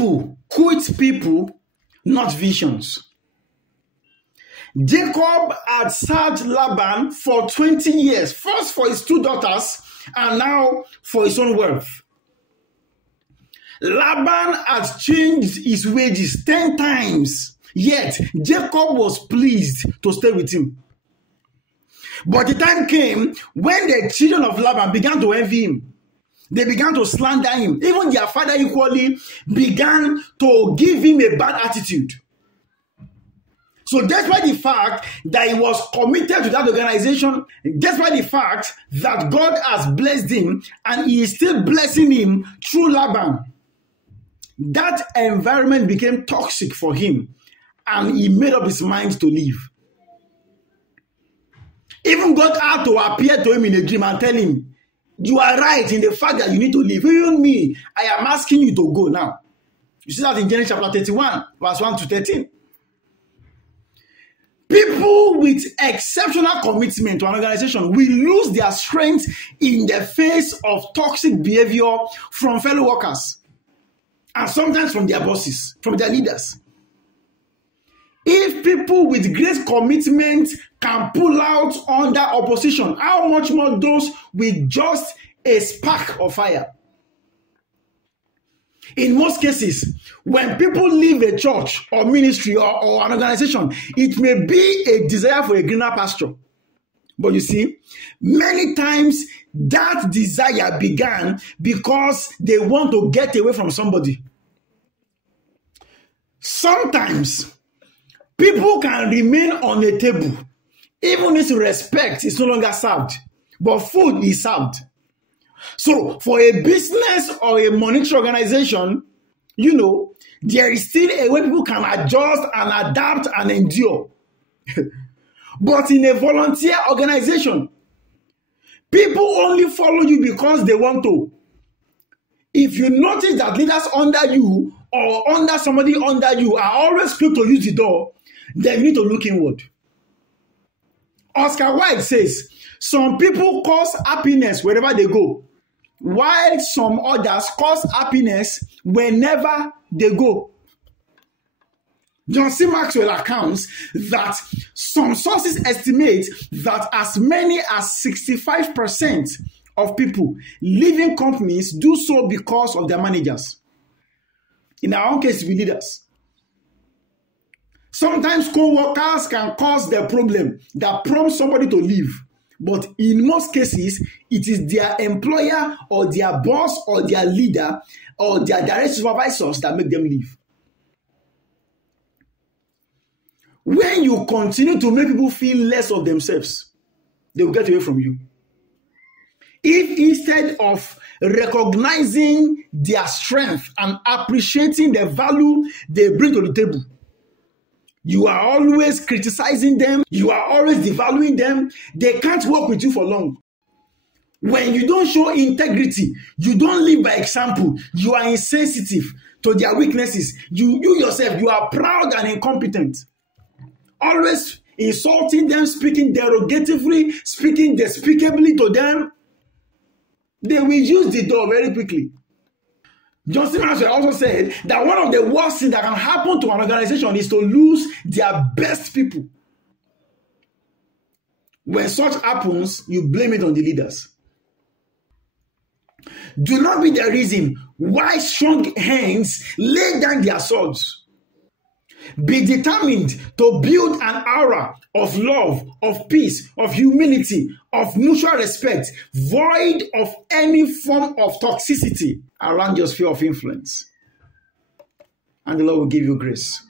People quit people, not visions. Jacob had served Laban for 20 years, first for his 2 daughters, and now for his own wealth. Laban had changed his wages 10 times, yet Jacob was pleased to stay with him. But the time came when the children of Laban began to envy him. They began to slander him. Even their father equally began to give him a bad attitude. So despite the fact that he was committed to that organization, despite the fact that God has blessed him and he is still blessing him through Laban, that environment became toxic for him and he made up his mind to leave. Even God had to appear to him in a dream and tell him, you are right in the fact that you need to leave. Even me, I am asking you to go now. You see that in Genesis chapter 31, verse 1 to 13. People with exceptional commitment to an organization will lose their strength in the face of toxic behavior from fellow workers and sometimes from their bosses, from their leaders. If people with great commitment can pull out under opposition, how much more those with just a spark of fire? In most cases, when people leave a church or ministry or an organization, it may be a desire for a greener pasture. But you see, many times that desire began because they want to get away from somebody. Sometimes people can remain on a table even if respect is no longer served, but food is served. So for a business or a monetary organization, there is still a way people can adjust and adapt and endure. But in a volunteer organization, people only follow you because they want to. If you notice that leaders under you or under somebody under you are always quick to use the door, then you need to look inward. Oscar Wilde says, some people cause happiness wherever they go, while some others cause happiness whenever they go. John C. Maxwell accounts that some sources estimate that as many as 65% of people leaving companies do so because of their managers. In our own case, we leaders. Sometimes co-workers can cause the problem that prompts somebody to leave. But in most cases, it is their employer or their boss or their leader or their direct supervisors that make them leave. When you continue to make people feel less of themselves, they will get away from you. If instead of recognizing their strength and appreciating the value they bring to the table, you are always criticizing them, you are always devaluing them, they can't work with you for long. When you don't show integrity, you don't live by example, you are insensitive to their weaknesses, you yourself, you are proud and incompetent. Always insulting them, speaking derogatively, speaking despicably to them, they will use the door very quickly. John C. Maxwell also said that one of the worst things that can happen to an organization is to lose their best people. When such happens, you blame it on the leaders. Do not be the reason why strong hands lay down their swords. Be determined to build an aura of love, of peace, of humility, of mutual respect, void of any form of toxicity around your sphere of influence. And the Lord will give you grace.